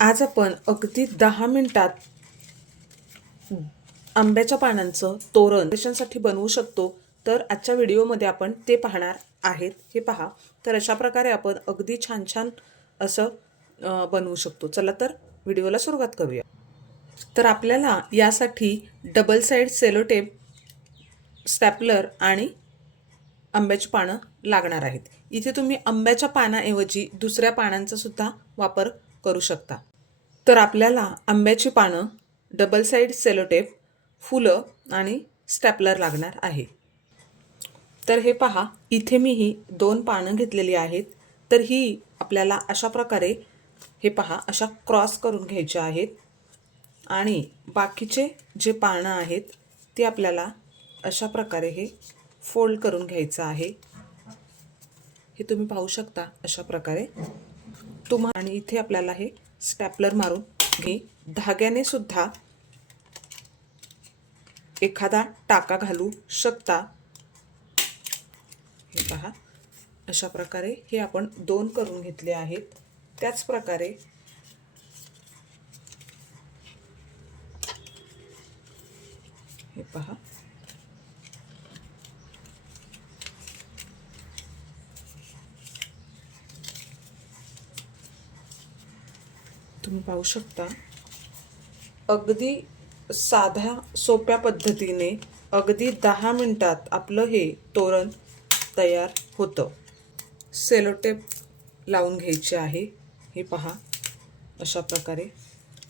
आज आपण अगदी दहा मिनटात आंब्याच्या पानांचं तोरण डेकोरेशनसाठी बनवू शकतो तर आजच्या व्हिडिओमध्ये आपण ते पाहणार आहेत. हे पहा. तर अशा प्रकारे आपण अगदी छान छान असं बनवू शकतो. चला तर व्हिडिओला सुरुवात करूया. तर आपल्याला यासाठी डबल साईड सेलोटेप स्टॅपलर आणि आंब्याची पानं लागणार आहेत. इथे तुम्ही आंब्याच्या पानाऐवजी दुसऱ्या पानांचा सुद्धा वापर करू शकता. तर आपल्याला आंब्याची पानं डबल साईड सेलोटेप फुलं आणि स्टॅपलर लागणार आहे. तर हे पहा इथे मी ही दोन पानं घेतलेली आहेत. तर ही आपल्याला अशा प्रकारे हे पहा अशा क्रॉस करून घ्यायच्या आहेत. आणि बाकीचे जे पानं आहेत ते आपल्याला अशा प्रकारे हे फोल्ड करून घ्यायचं आहे. हे तुम्ही पाहू शकता अशा प्रकारे. तुम्हा आणि इथे आपल्याला हे स्टॅपलर मारून घे. धाग्याने सुद्धा एखादा टाका घालू शकता. हे पहा. अशा प्रकारे हे आपण दोन करून घेतले आहेत. त्याच प्रकारे हे पहा. तुम्ही पाहू शकता. अगदी साध्या सोप्या पद्धतीने अगदी दहा मिनटात आपलं हे तोरण तयार होतं. सेलोटेप लावून घ्यायचे आहे. हे पहा अशा प्रकारे.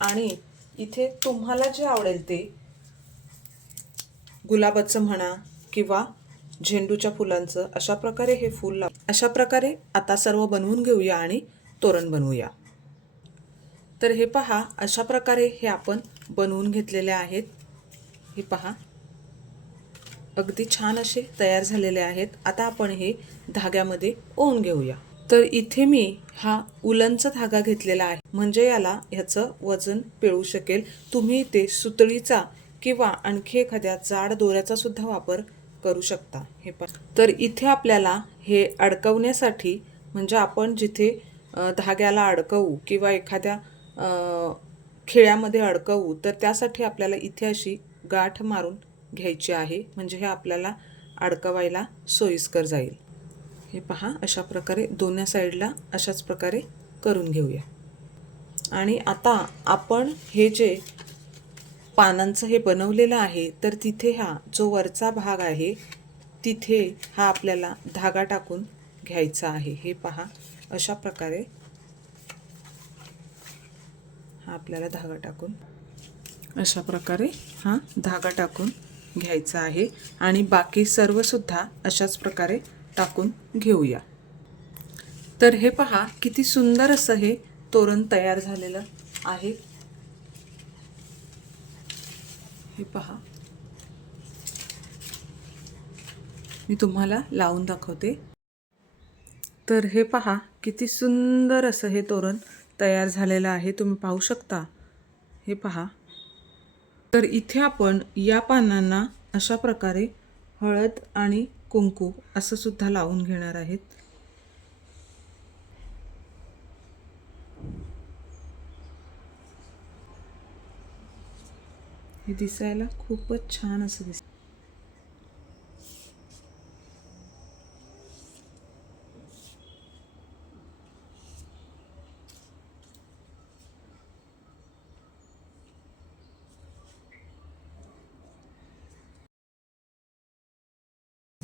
आणि इथे तुम्हाला जे आवडेल ते गुलाबाचं म्हणा किंवा झेंडूच्या फुलांचं अशा प्रकारे हे फूल लाव अशा प्रकारे आता सर्व बनवून घेऊया आणि तोरण बनवूया. तर हे पहा अशा प्रकारे हे आपण बनवून घेतलेले आहेत. हे पहा. अगदी छान असे तयार झालेले आहेत. आता आपण हे धाग्यामध्ये ओवून घेऊया. तर इथे मी हा उलनचा धागा घेतलेला आहे. म्हणजे याला ह्याचं वजन पिळू शकेल. तुम्ही इथे सुतळीचा किंवा आणखी एखाद्या जाड दोऱ्याचा सुद्धा वापर करू शकता. हे पण तर इथे आपल्याला हे अडकवण्यासाठी म्हणजे आपण जिथे धाग्याला अडकवू किंवा एखाद्या खिळ्यामध्ये अडकवू तर त्यासाठी आपल्याला इथे अशी गाठ मारून घ्यायची आहे. म्हणजे हे आपल्याला अडकवायला सोयीस्कर जाईल. हे पहा अशा प्रकारे दोन्ही साईडला अशाच प्रकारे करून घेऊया. आणि आता आपण हे जे पानांचं हे बनवलेलं आहे तर तिथे हा जो वरचा भाग आहे तिथे हा आपल्याला धागा टाकून घ्यायचा आहे. हे पहा अशा प्रकारे आपल्याला धागा टाकून. अशा प्रकारे हा धागा टाकून घ्यायचा आहे. आणि बाकी सर्वसुद्धा अशाच प्रकारे टाकून घेऊया. तर हे पहा किती सुंदर असं हे तोरण तयार झालेलं आहे. हे पहा. मी तुम्हाला लावून दाखवते. तर हे पहा किती सुंदर असं हे तोरण तयार झालेलं आहे तुम्ही पाहू शकता. हे पहा. तर इथे आपण या पानांना अशा प्रकारे हळद आणि कुंकू असं सुद्धा लावून घेणार आहेत. हे दिसायला खूपच छान असं दिसतं.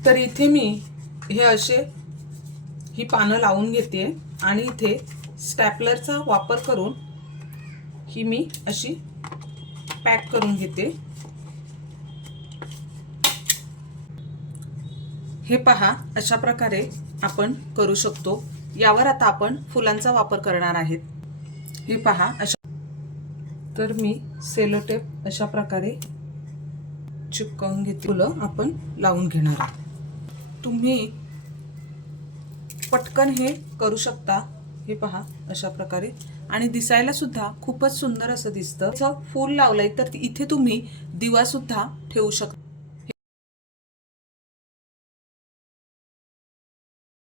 तर इथे मी हे असे ही पानं लावून घेते आणि इथे स्टॅपलरचा वापर करून ही मी अशी पॅक करून घेते. हे पहा अशा प्रकारे आपण करू शकतो. यावर आता आपण फुलांचा वापर करणार आहेत. हे पहा अशा तर मी सेलोटेप अशा प्रकारे चिपकवून घेते. फुलं आपण लावून घेणार आहोत. तुम्ही पटकन हे करू शकता. हे पहा अशा प्रकारे. आणि दिसायला सुद्धा खूपच सुंदर असं दिसतं. जर फूल लावलंय तर इथे तुम्ही दिवा सुद्धा ठेवू शकता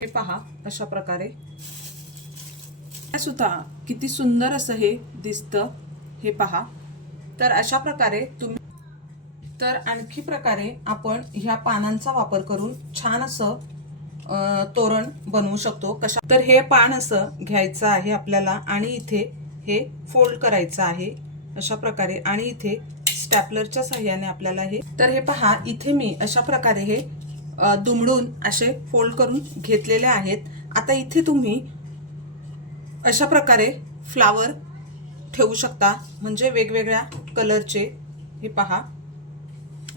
हे पहा अशा प्रकारे. सुद्धा किती सुंदर असं हे दिसतं. हे पहा. तर अशा प्रकारे तुम्ही तर आणखी प्रकारे आपण ह्या पानांचा वापर करून छान असं तोरण बनवू शकतो. कशा तर हे पान असं घ्यायचं आहे आपल्याला आणि इथे हे फोल्ड करायचं आहे अशा प्रकारे आणि इथे स्टॅपलरच्या सहाय्याने आपल्याला हे तर हे पहा इथे मी अशा प्रकारे हे दुमडून असे फोल्ड करून घेतलेले आहेत. आता इथे तुम्ही अशा प्रकारे फ्लावर ठेवू शकता. म्हणजे वेगवेगळ्या कलरचे हे पहा.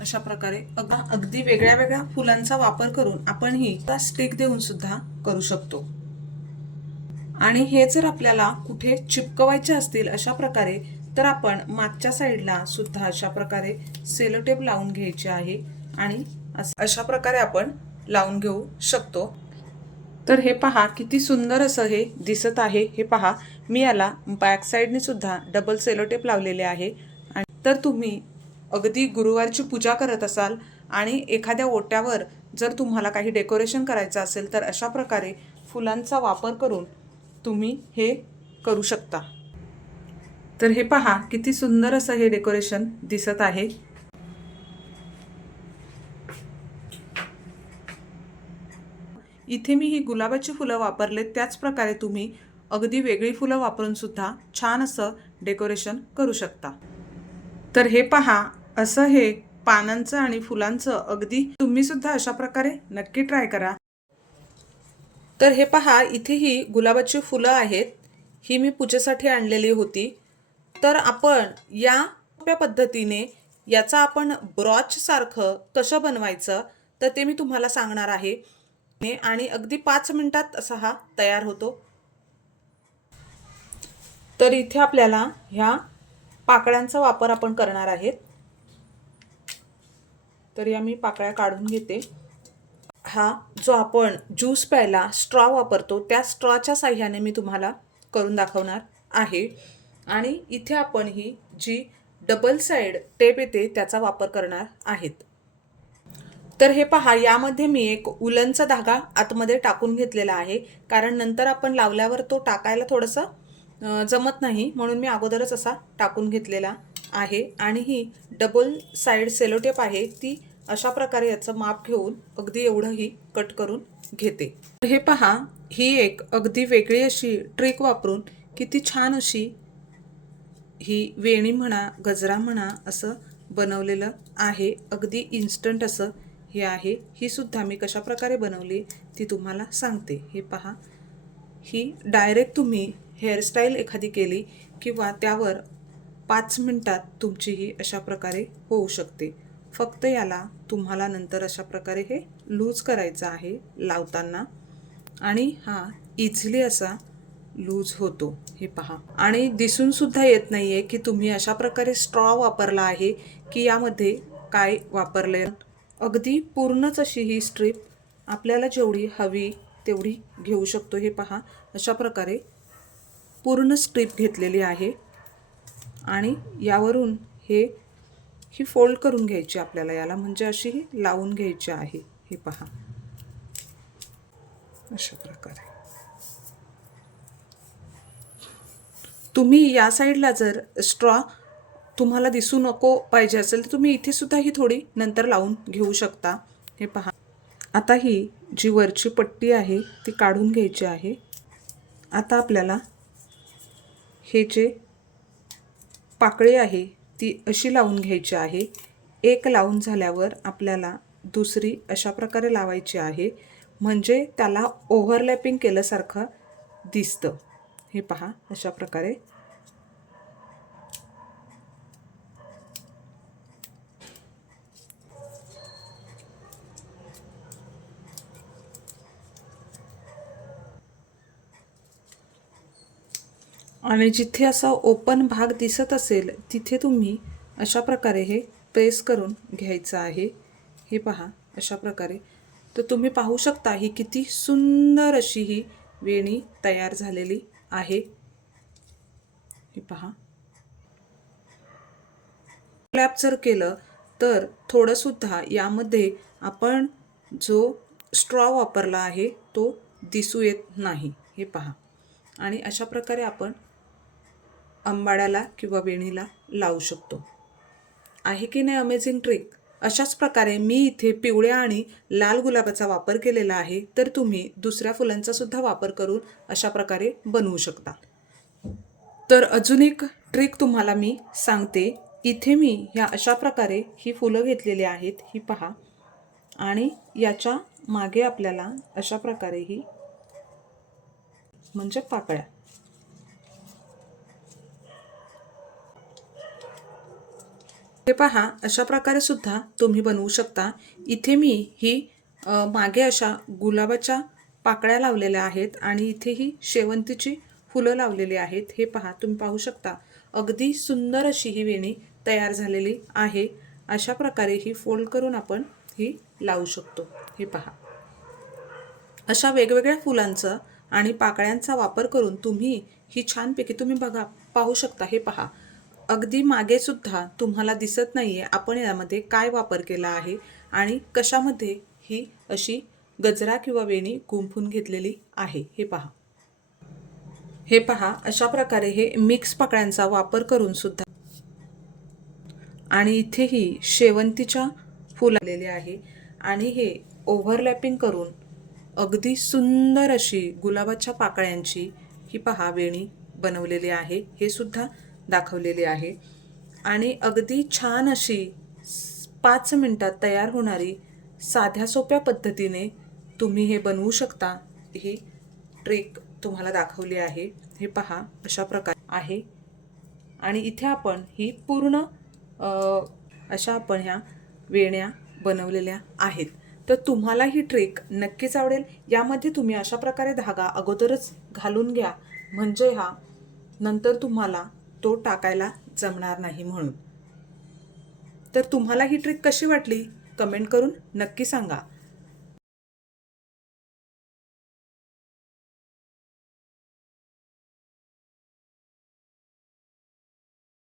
अशा प्रकारे अग- अगदी वेगळ्या वेगळ्या फुलांचा वापर करून आपण ही स्टिक देऊन सुद्धा करू शकतो. आणि हे जर आपल्याला कुठे चिपकवायचे असतील अशा प्रकारे तर आपण मागच्या साईडला सुद्धा अशा प्रकारे सेलोटेप लावून घ्यायचे आहे आणि अशा प्रकारे आपण लावून घेऊ शकतो. तर हे पहा किती सुंदर असं हे दिसत आहे. हे पहा मी याला बॅक साईडने सुद्धा डबल सेलोटेप लावलेले आहे. आणि तर तुम्ही अगदी गुरुवारची पूजा करत असाल आणि एखाद्या ओट्यावर जर तुम्हाला काही डेकोरेशन करायचं असेल तर अशा प्रकारे फुलांचा वापर करून तुम्ही हे करू शकता. तर हे पहा किती सुंदर असं हे डेकोरेशन दिसत आहे. इथे मी ही गुलाबाची फुलं वापरले त्याच प्रकारे तुम्ही अगदी वेगळी फुलं वापरून सुद्धा छान असं डेकोरेशन करू शकता. तर हे पहा असं हे पानांचं आणि फुलांचं अगदी तुम्ही सुद्धा अशा प्रकारे नक्की ट्राय करा. तर हे पहा इथे ही गुलाबाची फुलं आहेत. ही मी पूजेसाठी आणलेली होती. तर आपण या सोप्या पद्धतीने याचा आपण ब्रॉचसारखं कसं बनवायचं तर ते मी तुम्हाला सांगणार आहे. ने आणि अगदी पाच मिनटात असा हा तयार होतो. तर इथे आपल्याला ह्या पाकळ्यांचा वापर आपण करणार आहेत. तर या मी पाकळ्या काढून घेते. हा जो आपण ज्यूस प्यायला स्ट्रॉ वापरतो त्या स्ट्रॉच्या साह्याने मी तुम्हाला करून दाखवणार आहे. आणि इथे आपण ही जी डबल साईड टेप येते त्याचा वापर करणार आहेत. तर हे पहा यामध्ये मी एक उलनचा धागा आतमध्ये टाकून घेतलेला आहे. कारण नंतर आपण लावल्यावर तो टाकायला थोडंसं जमत नाही. म्हणून मी अगोदरच असा टाकून घेतलेला आहे आणि ही डबल साईड सेलोटेप आहे ती अशा प्रकारे याचं माप घेऊन अगदी एवढंही कट करून घेते. तर हे पहा ही एक अगदी वेगळी अशी ट्रिक वापरून किती छान अशी ही वेणी म्हणा गजरा म्हणा असं बनवलेलं आहे. अगदी इन्स्टंट असं हे आहे. ही सुद्धा मी कशा प्रकारे बनवली ती तुम्हाला सांगते. हे पहा ही डायरेक्ट तुम्ही हेअरस्टाईल एखादी केली किंवा त्यावर पाच मिनटात तुमची ही अशा प्रकारे होऊ शकते. फक्त याला तुम्हाला नंतर अशा प्रकारे हे लूज करायचं आहे लावताना. आणि हा इझिली असा लूज होतो. हे पहा. आणि दिसून सुद्धा येत नाही आहे की तुम्ही अशा प्रकारे स्ट्रॉ वापरला आहे की यामध्ये काय वापरले अगदी पूर्णच अशी ही स्ट्रीप आपल्याला जेवढी हवी तेवढी घेऊ शकतो. हे पहा. अशा प्रकारे पूर्ण स्ट्रीप घेतलेली आहे. आणि यावरून हे ही फोल्ड करून घ्यायची आपल्याला याला. म्हणजे अशी ही लावून घ्यायची आहे. हे पहा. अशा प्रकारे. तुम्ही या साईडला जर स्ट्रॉ तुम्हाला दिसू नको पाहिजे असेल तर तुम्ही इथे सुद्धा ही थोडी नंतर लावून घेऊ शकता. हे पहा. आता ही जी वरची पट्टी आहे ती काढून घ्यायची आहे. आता आपल्याला हे जे पाकळी आहे ती अशी लावून घ्यायची आहे. एक लावून झाल्यावर आपल्याला दुसरी अशा प्रकारे लावायची आहे. म्हणजे त्याला ओव्हरलॅपिंग केल्यासारखं दिसतं. हे पहा अशा प्रकारे. आणि जिथे असा ओपन भाग दिसत असेल तिथे तुम्ही अशा प्रकारे हे प्रेस करून घ्यायचं आहे. हे पहा अशा प्रकारे. तर तुम्ही पाहू शकता ही किती सुंदर अशी ही वेणी तयार झालेली आहे. हे पहा. क्लॅप जर केलं तर थोडंसुद्धा यामध्ये आपण जो स्ट्रॉ वापरला आहे तो दिसू येत नाही. हे पहा. आणि अशा प्रकारे आपण अंबाड्याला किंवा वेणीला लावू शकतो. आहे की नाही अमेझिंग ट्रिक अशाच प्रकारे मी इथे पिवळ्या आणि लाल गुलाबाचा वापर केलेला आहे तर तुम्ही दुसऱ्या फुलांचा सुद्धा वापर करून अशा प्रकारे बनवू शकता. तर अजून एक ट्रिक तुम्हाला मी सांगते. इथे मी ह्या अशा प्रकारे ही फुलं घेतलेली आहेत ही पहा. आणि याच्या मागे आपल्याला अशा प्रकारे ही म्हणजे पाकळ्या. हे पहा अशा प्रकारे सुद्धा तुम्ही बनवू शकता. इथे मी ही मागे अशा गुलाबाच्या पाकळ्या लावलेल्या आहेत आणि इथे ही शेवंतीची फुलं लावलेली आहेत. हे पहा तुम्ही पाहू शकता. अगदी सुंदर अशी ही वेणी तयार झालेली आहे. अशा प्रकारे ही फोल्ड करून आपण ही लावू शकतो. हे पहा. अशा वेगवेगळ्या फुलांचं आणि पाकळ्यांचा वापर करून तुम्ही ही छानपैकी तुम्ही बघा पाहू शकता. हे पहा अगदी मागे सुद्धा तुम्हाला दिसत नाहीये आपण यामध्ये काय वापर केला आहे आणि कशामध्ये ही अशी गजरा किंवा वेणी गुंफून घेतलेली आहे हे पहा. हे पहा अशा प्रकारे हे मिक्स पाकळ्यांचा वापर करून सुद्धा आणि इथेही शेवंतीच्या फुल आलेले आहे आणि हे ओव्हरलॅपिंग करून अगदी सुंदर अशी गुलाबाच्या पाकळ्यांची ही पहा वेणी बनवलेली आहे. हे सुद्धा दाखवलेले आहे. आणि अगदी छान अशी पाच मिनटात तयार होणारी साध्या सोप्या पद्धतीने तुम्ही हे बनवू शकता. ही ट्रिक तुम्हाला दाखवली आहे. हे पहा अशा प्रकारे आहे. आणि इथे आपण ही पूर्ण अशा आपण ह्या वेण्या बनवलेल्या आहेत. तर तुम्हाला ही ट्रिक नक्कीच आवडेल. यामध्ये तुम्ही अशा प्रकारे धागा अगोदरच घालून घ्या. म्हणजे हा नंतर तुम्हाला तो टाकायला जमणार नाही म्हणून. तर तुम्हाला ही ट्रिक कशी वाटली? कमेंट करून नक्की सांगा.